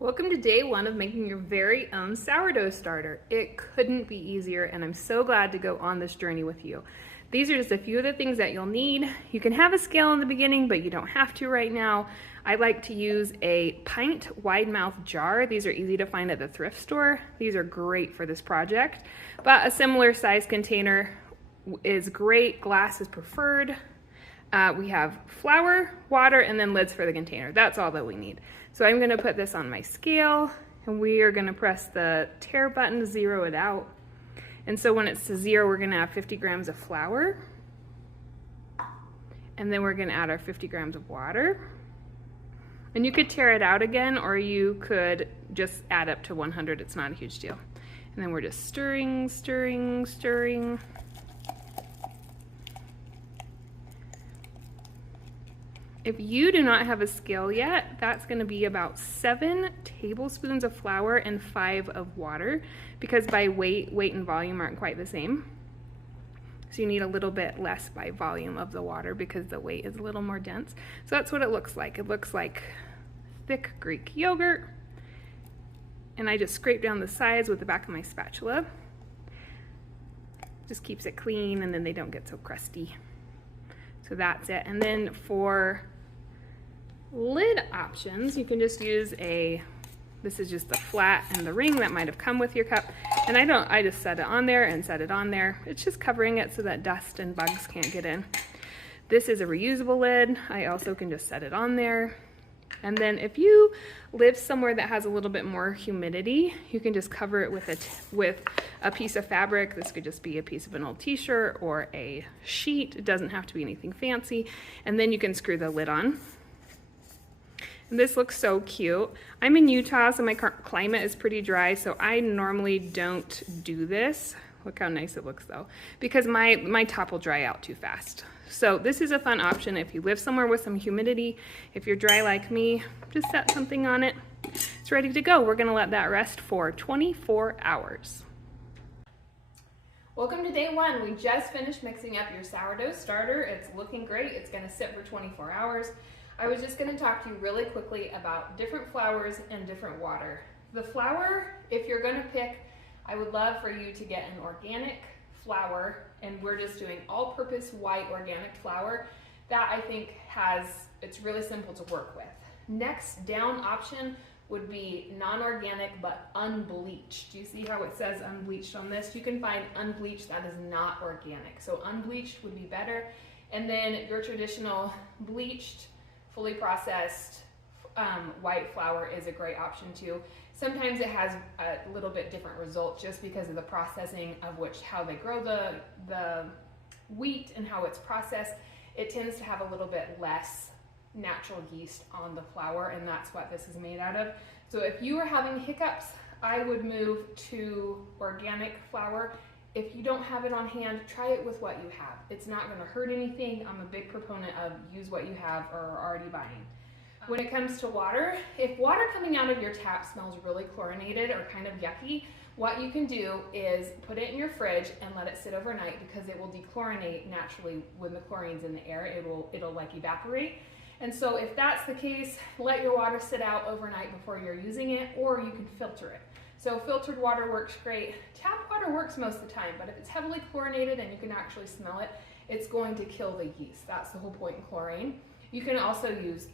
Welcome to day one of making your very own sourdough starter. It couldn't be easier, and I'm so glad to go on this journey with you. These are just a few of the things that you'll need. You can have a scale in the beginning, but you don't have to right now. I like to use a pint wide mouth jar. These are easy to find at the thrift store. These are great for this project, but a similar size container is great. Glass is preferred. We have flour, water, and then lids for the container. That's all that we need. So I'm gonna put this on my scale, and we are gonna press the tare button to zero it out. And so when it's to zero, we're gonna have 50 grams of flour. And then we're gonna add our 50 grams of water. And you could tare it out again, or you could just add up to 100. It's not a huge deal. And then we're just stirring, stirring, stirring. If you do not have a scale yet, that's going to be about 7 tablespoons of flour and 5 of water, because by weight and volume aren't quite the same. So you need a little bit less by volume of the water because the weight is a little more dense. So that's what it looks like. It looks like thick Greek yogurt. And I just scrape down the sides with the back of my spatula. Just keeps it clean, and then they don't get so crusty. So that's it. And then for lid options, you can just use this is just the flat and the ring that might have come with your cup. And I just set it on there and set it on there. It's just covering it so that dust and bugs can't get in. This is a reusable lid. I also can just set it on there. And then if you live somewhere that has a little bit more humidity, you can just cover it with a piece of fabric. This could just be a piece of an old t-shirt or a sheet. It doesn't have to be anything fancy. And then you can screw the lid on. And this looks so cute. I'm in Utah, so my climate is pretty dry, so I normally don't do this. Look how nice it looks though, because my top will dry out too fast. So this is a fun option if you live somewhere with some humidity. If you're dry like me, just set something on it. It's ready to go. We're gonna let that rest for 24 hours. Welcome to day one. We just finished mixing up your sourdough starter. It's looking great. It's gonna sit for 24 hours. I was just gonna talk to you really quickly about different flours and different water. The flour, if you're gonna pick, I would love for you to get an organic flour, and we're just doing all-purpose white organic flour. That I think it's really simple to work with. Next down option would be non-organic but unbleached. Do you see how it says unbleached on this? You can find unbleached that is not organic. So unbleached would be better. And then your traditional bleached, fully processed white flour is a great option too. Sometimes it has a little bit different result just because of the processing of how they grow the wheat and how it's processed. It tends to have a little bit less natural yeast on the flour, and that's what this is made out of. So if you are having hiccups, I would move to organic flour. If you don't have it on hand, try it with what you have. It's not going to hurt anything. I'm a big proponent of use what you have or are already buying. When it comes to water, if water coming out of your tap smells really chlorinated or kind of yucky, what you can do is put it in your fridge and let it sit overnight, because it will dechlorinate naturally when the chlorine's in the air. It'll like evaporate. And so if that's the case, let your water sit out overnight before you're using it, or you can filter it. So filtered water works great. Tap water works most of the time, but if it's heavily chlorinated and you can actually smell it, it's going to kill the yeast. That's the whole point in chlorine. You can also use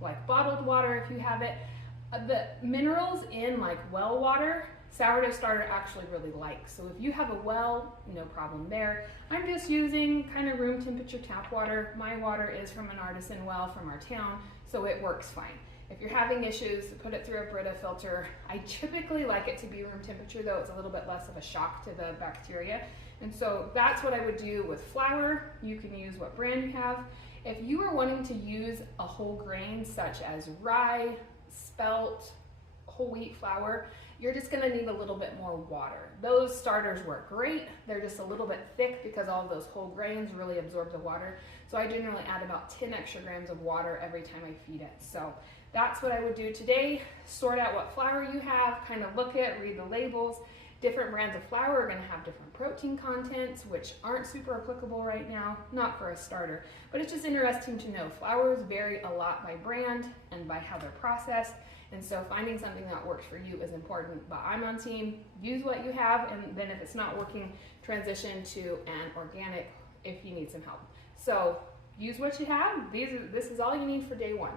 like bottled water if you have it. The minerals in like well water, sourdough starter actually really likes. So if you have a well, no problem there. I'm just using kind of room temperature tap water. My water is from an artisan well from our town, so it works fine. If you're having issues, put it through a Brita filter. I typically like it to be room temperature, though it's a little bit less of a shock to the bacteria. And so that's what I would do with flour. You can use what brand you have. If you are wanting to use a whole grain such as rye, spelt, whole wheat flour, you're just gonna need a little bit more water. Those starters work great. They're just a little bit thick because all of those whole grains really absorb the water. So I generally add about 10 extra grams of water every time I feed it. So that's what I would do today. Sort out what flour you have, kind of look at, read the labels. Different brands of flour are going to have different protein contents, which aren't super applicable right now, not for a starter. But it's just interesting to know. Flours vary a lot by brand and by how they're processed. And so finding something that works for you is important, but I'm on team, use what you have, and then if it's not working, transition to an organic if you need some help. So use what you have. This is all you need for day one.